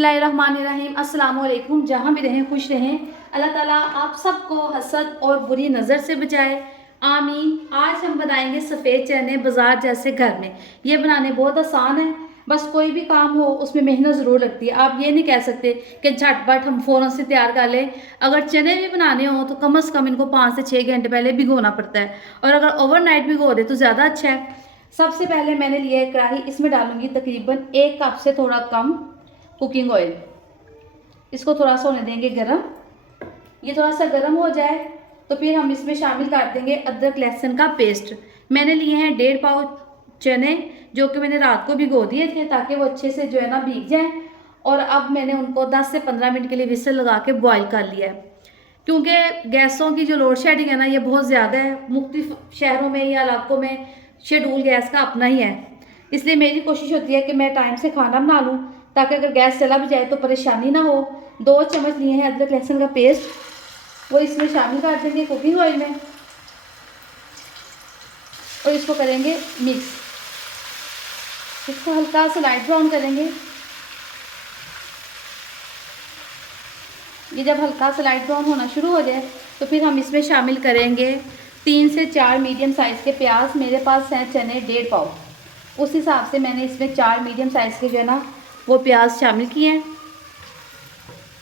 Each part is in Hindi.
बिस्मिल्लाहिर्रहमानिर्रहीम। अस्सलाम वालेकुम। जहाँ भी रहें खुश रहें। अल्लाह ताला आप सबको हसद और बुरी नज़र से बचाए, आमीन। आज हम बनाएंगे सफ़ेद चने बाजार जैसे घर में। ये बनाने बहुत आसान है, बस कोई भी काम हो उसमें मेहनत ज़रूर लगती है। आप ये नहीं कह सकते कि झटपट हम फ़ौरन से तैयार कर लें। अगर चने भी बनाने हो तो कम से कम इनको 5 से 6 घंटे पहले भिगोना पड़ता है, और अगर ओवरनाइट भिगो दे तो ज़्यादा अच्छा है। सबसे पहले मैंने लिया है कढ़ाई, इसमें डालूंगी तकरीबन 1 कप से थोड़ा कम कुकिंग ऑयल। इसको थोड़ा सा होने देंगे गरम। ये थोड़ा सा गरम हो जाए तो फिर हम इसमें शामिल कर देंगे अदरक लहसुन का पेस्ट। मैंने लिए हैं 1.5 पाव चने, जो कि मैंने रात को भिगो दिए थे ताकि वो अच्छे से जो है ना भीग जाएं। और अब मैंने उनको 10 से 15 मिनट के लिए विसल लगा के बॉईल कर लिया है, क्योंकि गैसों की जो लोड शेडिंग है ना ये बहुत ज़्यादा है। मुख्तलिफ शहरों में या इलाकों में शेड्यूल गैस का अपना ही है, इसलिए मेरी कोशिश होती है कि मैं टाइम से खाना बना लूँ ताकि अगर गैस चला भी जाए तो परेशानी ना हो। 2 चम्मच लिए हैं अदरक लहसुन का पेस्ट, वो इसमें शामिल कर देंगे कुकिंग ऑयल में, और इसको करेंगे मिक्स। इसको हल्का सा लाइट ब्राउन करेंगे। ये जब हल्का सा लाइट ब्राउन होना शुरू हो जाए तो फिर हम इसमें शामिल करेंगे 3 से 4 मीडियम साइज़ के प्याज। मेरे पास हैं चने 1.5 पाव, उस हिसाब से मैंने इसमें 4 मीडियम साइज़ के जो है ना वो प्याज शामिल किए हैं।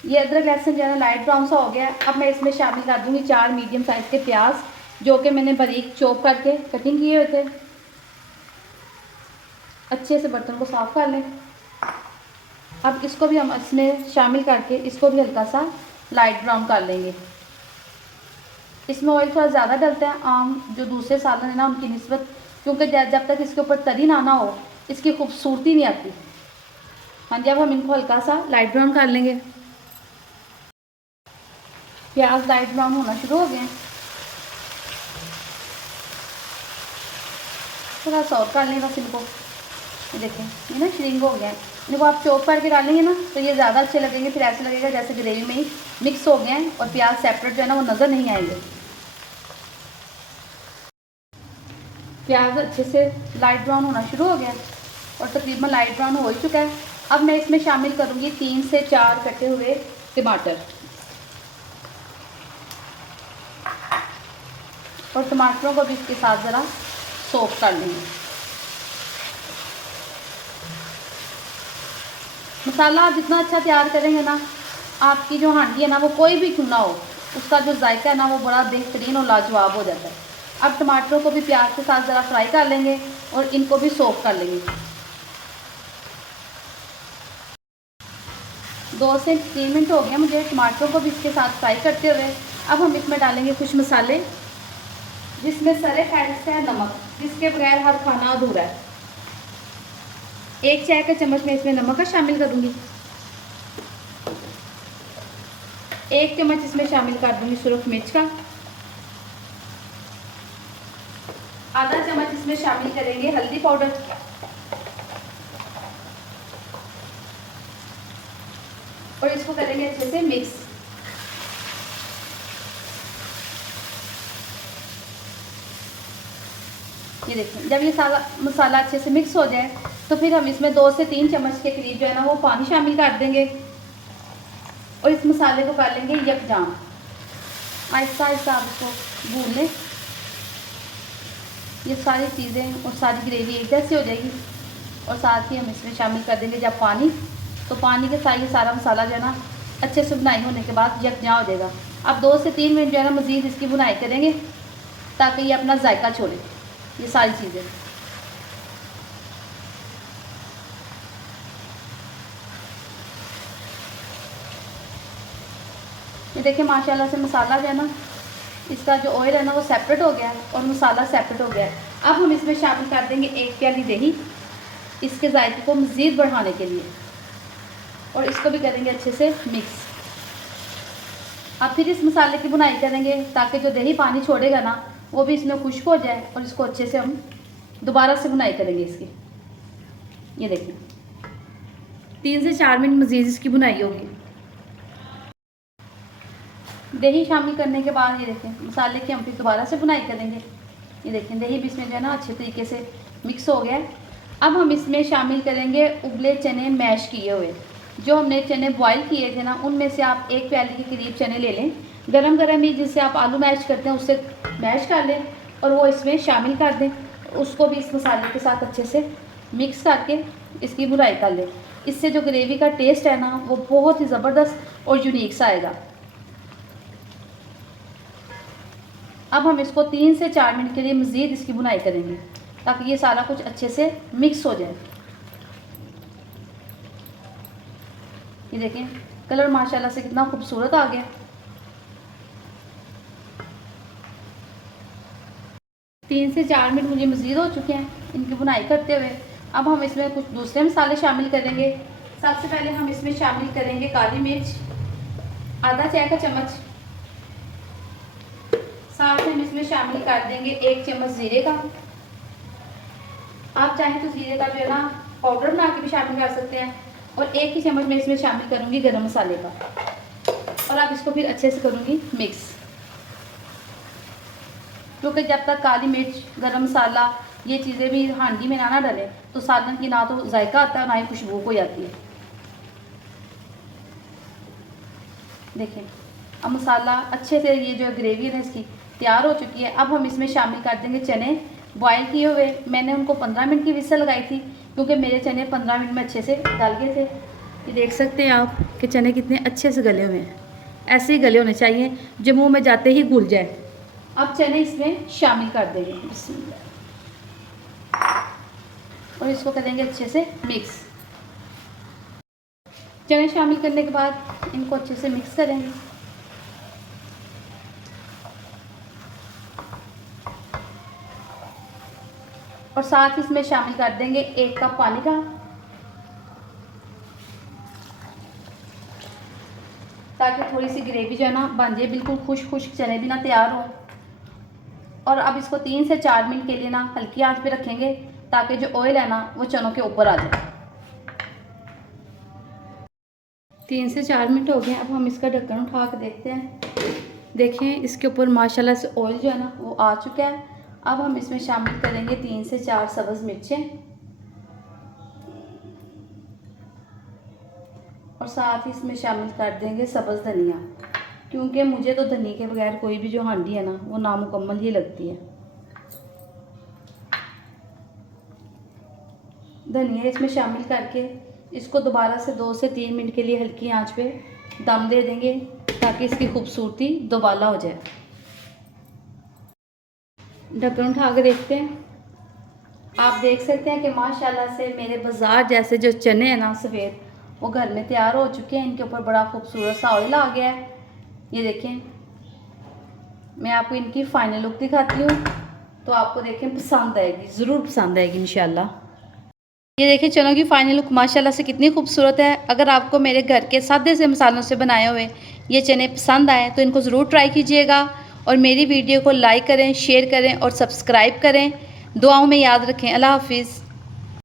ये अदरक लहसुन जो है ना लाइट ब्राउन सा हो गया। अब मैं इसमें शामिल कर दूँगी 4 मीडियम साइज़ के प्याज, जो कि मैंने बारीक चॉप करके कटिंग किए हुए थे। अच्छे से बर्तन को साफ़ कर लें। अब इसको भी हम इसमें शामिल करके इसको भी हल्का सा लाइट ब्राउन कर लेंगे। इसमें ऑयल थोड़ा ज़्यादा डलता है आम जो दूसरे सालन है ना उनकी निस्बत, क्योंकि जब तक इसके ऊपर तरी ना हो इसकी खूबसूरती नहीं आती। हाँ जी, अब हम इनको हल्का सा लाइट ब्राउन कर लेंगे। प्याज लाइट ब्राउन होना शुरू हो गए हैं, थोड़ा सा और कर लें बस इनको। ये देखें ये ना श्रिंक हो गया है। इनको आप चॉप करके डालेंगे ना तो ये ज़्यादा अच्छे लगेंगे, फिर ऐसे लगेगा जैसे ग्रेवी में ही मिक्स हो गए हैं और प्याज सेपरेट जो है ना वो नज़र नहीं आएंगे। प्याज अच्छे से लाइट ब्राउन होना शुरू हो गया और तकरीबन लाइट ब्राउन हो ही चुका है। अब मैं इसमें शामिल करूँगी 3 से 4 कटे हुए टमाटर, और टमाटरों को भी इसके साथ ज़रा सोक कर लेंगे। मसाला आप जितना अच्छा तैयार करेंगे ना, आपकी जो हांडी है ना वो कोई भी क्यों ना हो, उसका जो जायका है ना वो बड़ा बेहतरीन और लाजवाब हो जाता है। अब टमाटरों को भी प्याज के साथ ज़रा फ्राई कर लेंगे और इनको भी सोक कर लेंगे। 2 से 3 मिनट हो गए मुझे टमाटरों को भी इसके साथ फ्राई करते हुए। अब हम इसमें डालेंगे कुछ मसाले, जिसमें सरे फहरिस्त है नमक, जिसके बगैर हर खाना अधूरा है। 1 चाय का चम्मच में इसमें नमक का शामिल करूँगी। 1 चम्मच इसमें शामिल कर दूँगी सुरख मिर्च का। आधा चम्मच इसमें शामिल करेंगे हल्दी पाउडर, और इसको करेंगे अच्छे से मिक्स। ये देखिए जब ये सारा मसाला अच्छे से मिक्स हो जाए तो फिर हम इसमें 2 से 3 चम्मच के करीब जो है ना वो पानी शामिल कर देंगे और इस मसाले को कर लेंगे यकजान। आहिस्ता आहिस्ता आप इसको भून लें। ये सारी चीज़ें और सारी ग्रेवी एक जैसी हो जाएगी, और साथ ही हम इसमें शामिल कर देंगे जब पानी, तो पानी के साथ ये सारा मसाला जो है ना अच्छे से बुनाई होने के बाद यकजा हो जाएगा। अब 2 से 3 मिनट जो है ना मज़ीद इसकी बुनाई करेंगे ताकि ये अपना जायका छोड़े ये सारी चीज़ें। ये देखिए माशाल्लाह से मसाला जो है ना इसका जो ऑयल है ना वो सेपरेट हो गया है और मसाला सेपरेट हो गया है। अब हम इसमें शामिल कर देंगे 1 प्याली दही, इसके जायके को मज़ीद बढ़ाने के लिए, और इसको भी करेंगे अच्छे से मिक्स। अब फिर इस मसाले की बुनाई करेंगे ताकि जो दही पानी छोड़ेगा ना वो भी इसमें खुश्क हो जाए, और इसको अच्छे से हम दोबारा से बुनाई करेंगे इसकी। ये देखिए 3 से 4 मिनट मज़ीद इसकी बुनाई होगी। दही शामिल करने के बाद ये देखें मसाले की हम फिर दोबारा से बुनाई करेंगे। ये देखें दही भी इसमें जो है ना अच्छे तरीके से मिक्स हो गया है। अब हम इसमें शामिल करेंगे उबले चने मैश किए हुए। जो हमने चने बॉईल किए थे ना, उनमें से आप 1 प्याली के करीब चने ले लें। गरम गरम ही जिससे आप आलू मैश करते हैं उससे मैश कर लें और वो इसमें शामिल कर दें। उसको भी इस मसाले के साथ अच्छे से मिक्स करके इसकी बुराई कर लें। इससे जो ग्रेवी का टेस्ट है ना, वो बहुत ही ज़बरदस्त और यूनिक सा आएगा। अब हम इसको 3 से 4 मिनट के लिए मज़ीद इसकी बुनाई करेंगे ताकि ये सारा कुछ अच्छे से मिक्स हो जाए। ये देखें कलर माशाल्लाह से कितना खूबसूरत आ गया। 3 से 4 मिनट मुझे मज़ीद हो चुके हैं इनकी बुनाई करते हुए। अब हम इसमें कुछ दूसरे मसाले शामिल करेंगे। सबसे पहले हम इसमें शामिल करेंगे काली मिर्च, आधा चाय का चम्मच। साथ में हम इसमें शामिल कर देंगे 1 चम्मच ज़ीरे का। आप चाहें तो ज़ीरे का जो है ना पाउडर बना के भी शामिल कर सकते हैं। और 1 ही चम्मच मैं इसमें शामिल करूँगी गरम मसाले का। और अब इसको फिर अच्छे से करूँगी मिक्स, क्योंकि जब तक काली मिर्च, गरम मसाला ये चीज़ें भी हांडी में ना डले तो सालन की ना तो जायका आता है ना ही खुशबू हो जाती है। देखें अब मसाला अच्छे से ये जो ग्रेवी है इसकी तैयार हो चुकी है। अब हम इसमें शामिल कर देंगे चने बॉयल किए हुए। मैंने उनको 15 मिनट की विसल लगाई थी क्योंकि मेरे चने 15 मिनट में अच्छे से गल गए थे। ये देख सकते हैं आप कि चने कितने अच्छे से गले हुए हैं। ऐसे ही गले होने चाहिए जो मुँह में जाते ही घुल जाए। अब चने इसमें शामिल कर देंगे और इसको करेंगे अच्छे से मिक्स। चने शामिल करने के बाद इनको अच्छे से मिक्स करेंगे। और साथ इसमें शामिल कर देंगे 1 कप पानी का, ताकि थोड़ी सी ग्रेवी जो है ना बन जाए, बिल्कुल खुश्क खुश्क चने भी ना तैयार हो। और अब इसको 3 से 4 मिनट के लिए ना हल्की आंच पे रखेंगे ताकि जो ऑयल है ना वो चनों के ऊपर आ जाए। 3 से 4 मिनट हो गए। अब हम इसका ढक्कन उठा के देखते हैं। देखें इसके ऊपर माशाल्लाह से ऑयल जो है ना वो आ चुका है। अब हम इसमें शामिल करेंगे 3 से 4 सब्ज़ मिर्चें और साथ ही इसमें शामिल कर देंगे सब्ज़ धनिया, क्योंकि मुझे तो धनिया के बगैर कोई भी जो हांडी है ना वो नामुकम्मल ही लगती है। धनिया इसमें शामिल करके इसको दोबारा से 2 से 3 मिनट के लिए हल्की आंच पे दम दे देंगे ताकि इसकी खूबसूरती दोबाला हो जाए। ढक्कन उठा के देखते हैं। आप देख सकते हैं कि माशाल्लाह से मेरे बाज़ार जैसे जो चने हैं ना सफ़ेद, वो घर में तैयार हो चुके हैं। इनके ऊपर बड़ा खूबसूरत सा ऑयल आ गया है। ये देखें, मैं आपको इनकी फ़ाइनल लुक दिखाती हूँ तो आपको देखें पसंद आएगी, ज़रूर पसंद आएगी इंशाल्लाह। ये देखें चनों की फ़ाइनल लुक माशाल्लाह से कितनी खूबसूरत है। अगर आपको मेरे घर के सादे से मसालों से बनाए हुए ये चने पसंद आए तो इनको ज़रूर ट्राई कीजिएगा और मेरी वीडियो को लाइक करें, शेयर करें और सब्सक्राइब करें। दुआओं में याद रखें। अल्लाह हाफिज़।